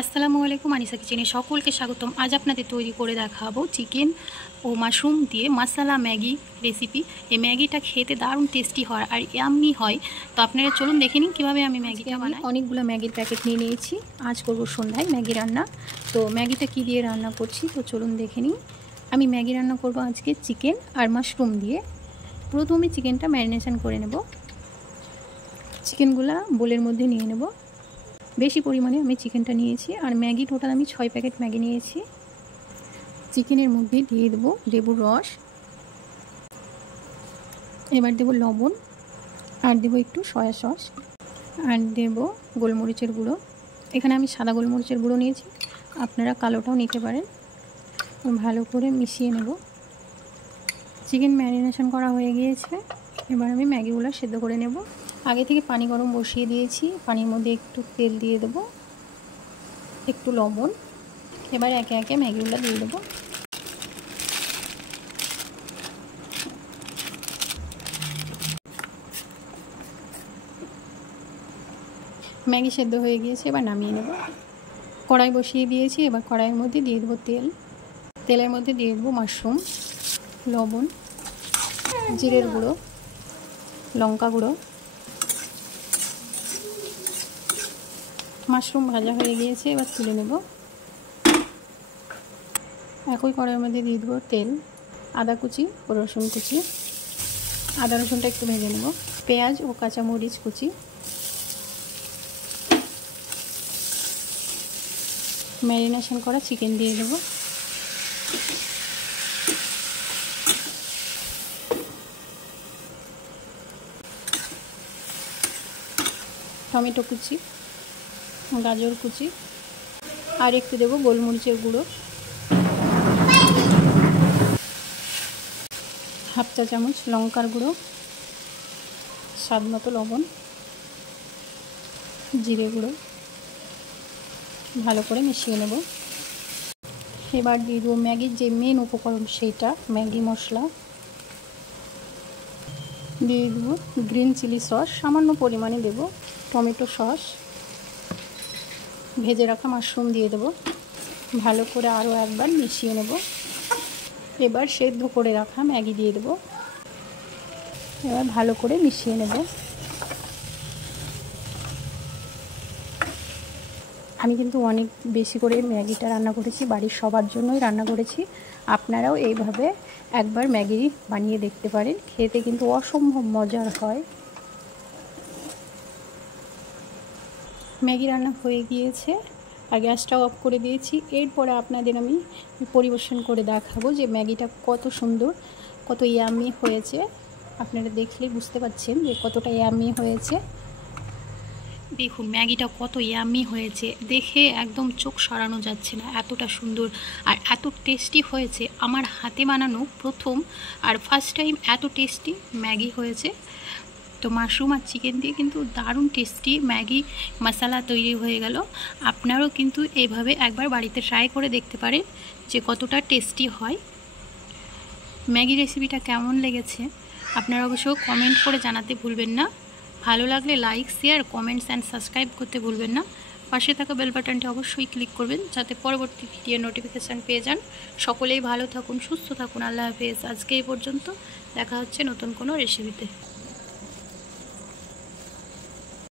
আসসালামু আলাইকুম, আনিসা কিচেনে সকলকে স্বাগতম। আজ আপনাদের তৈরি করে দেখাবো চিকেন ও মাশরুম দিয়ে মশলা ম্যাগি রেসিপি। এই ম্যাগিটা খেতে দারুণ টেস্টি হয় আর ইয়াম্মি হয়। তো আপনারা চলুন দেখে নিন কীভাবে আমি ম্যাগিটা বানাই। অনেকগুলো ম্যাগির প্যাকেট নিয়ে নিয়েছি। আজ করব সন্ধ্যায় ম্যাগি রান্না। তো ম্যাগিটা কী দিয়ে রান্না করছি তো চলুন দেখে নিন। আমি ম্যাগি রান্না করব আজকে চিকেন আর মাশরুম দিয়ে। প্রথমে চিকেনটা ম্যারিনেশন করে নেব। চিকেনগুলা বোলের মধ্যে নিয়ে নেব। বেশি পরিমাণে আমি চিকেনটা নিয়েছি আর ম্যাগি টোটাল আমি 6 প্যাকেট ম্যাগি নিয়েছি। চিকেনের মধ্যে দিয়ে দেবো লেবুর রস, এবার দেবো লবণ, আর দেবো একটু সয়া সস, আর দেবো গোলমরিচের গুঁড়ো। এখানে আমি সাদা গোলমরিচের গুঁড়ো নিয়েছি, আপনারা কালোটাও নিতে পারেন। ভালো করে মিশিয়ে নেব। চিকেন ম্যারিনেশন করা হয়ে গিয়েছে, এবার আমি ম্যাগিগুলো সেদ্ধ করে নেব। আগে থেকে পানি গরম বসিয়ে দিয়েছি, পানির মধ্যে একটু তেল দিয়ে দেবো, একটু লবণ। এবার একে একে ম্যাগিগুলো দিয়ে দেবো। ম্যাগি সেদ্ধ হয়ে গিয়েছে, এবার নামিয়ে নেব। কড়াই বসিয়ে দিয়েছি, এবার কড়াইয়ের মধ্যে দিয়ে দেবো তেল। তেলের মধ্যে দিয়ে দেবো মাশরুম, লবণ, জিরের গুঁড়ো, লঙ্কা গুঁড়ো। মাশরুম ভাজা হয়ে গিয়েছে, এবার তুলে নেব। একই কড়াইয়ের মধ্যে দিয়ে দেবো তেল, আদা কুচি ও রসুন কুচি। আদা রসুনটা একটু ভেজে নেব। পেঁয়াজ ও কাঁচামরিচ কুচি, ম্যারিনেশন করা চিকেন দিয়ে দেব। টমেটো কুচি, গাজর কুচি, আর একটু দেবো গোলমরিচের গুঁড়ো, হাফ চা চামচ লঙ্কার গুঁড়ো, স্বাদ মতো লবণ, জিরে গুঁড়ো। ভালো করে মিশিয়ে নেব। এবার দিয়ে দেবো ম্যাগির যে মেন উপকরণ সেইটা, ম্যাগি মশলা দিয়ে দেবো, গ্রিন চিলি সস সামান্য পরিমাণে দেব, টমেটো সস, ভেজে রাখা মাশরুম দিয়ে দেব। ভালো করে আরও একবার মিশিয়ে নেব। এবার সেদ্ধ করে রাখা ম্যাগি দিয়ে দেব। এবার ভালো করে মিশিয়ে নেব। আমি কিন্তু অনেক বেশি করে ম্যাগিটা রান্না করেছি, বাড়ির সবার জন্যই রান্না করেছি। আপনারাও এইভাবে একবার ম্যাগি বানিয়ে দেখতে পারেন, খেতে কিন্তু অসম্ভব মজার হয়। ম্যাগি রান্না হয়ে গিয়েছে আর গ্যাসটাও অফ করে দিয়েছি। এরপরে আপনাদের আমি পরিবেশন করে দেখাবো যে ম্যাগিটা কত সুন্দর, কত ইয়াম্মি হয়েছে। আপনারা দেখলেই বুঝতে পারছেন যে কতটা ইয়াম্মি হয়েছে। দেখুন ম্যাগিটা কত ইয়াম্মি হয়েছে, দেখে একদম চোখ সরানো যাচ্ছে না, এতটা সুন্দর আর এত টেস্টি হয়েছে। আমার হাতে বানানো প্রথম আর ফার্স্ট টাইম এত টেস্টি ম্যাগি হয়েছে। তো মাশরুম আর চিকেন দিয়ে কিন্তু দারুণ টেস্টি ম্যাগি মশলা তৈরি হয়ে গেল। আপনারাও কিন্তু এইভাবে একবার বাড়িতে ট্রাই করে দেখতে পারেন যে কতটা টেস্টি হয়। ম্যাগি রেসিপিটা কেমন লেগেছে আপনারা অবশ্যই কমেন্ট করে জানাতে ভুলবেন না। ভালো লাগলে like, share, comments and subscribe করতে ভুলবেন না। পাশে থাকা বেল বাটনটি অবশ্যই ক্লিক করবেন যাতে পরবর্তী ভিডিও নোটিফিকেশান পেয়ে যান। সকলেই ভালো থাকুন, সুস্থ থাকুন। আল্লাহ হাফেজ। আজকে এই পর্যন্ত, দেখা হচ্ছে নতুন কোনো রেসিপিতে।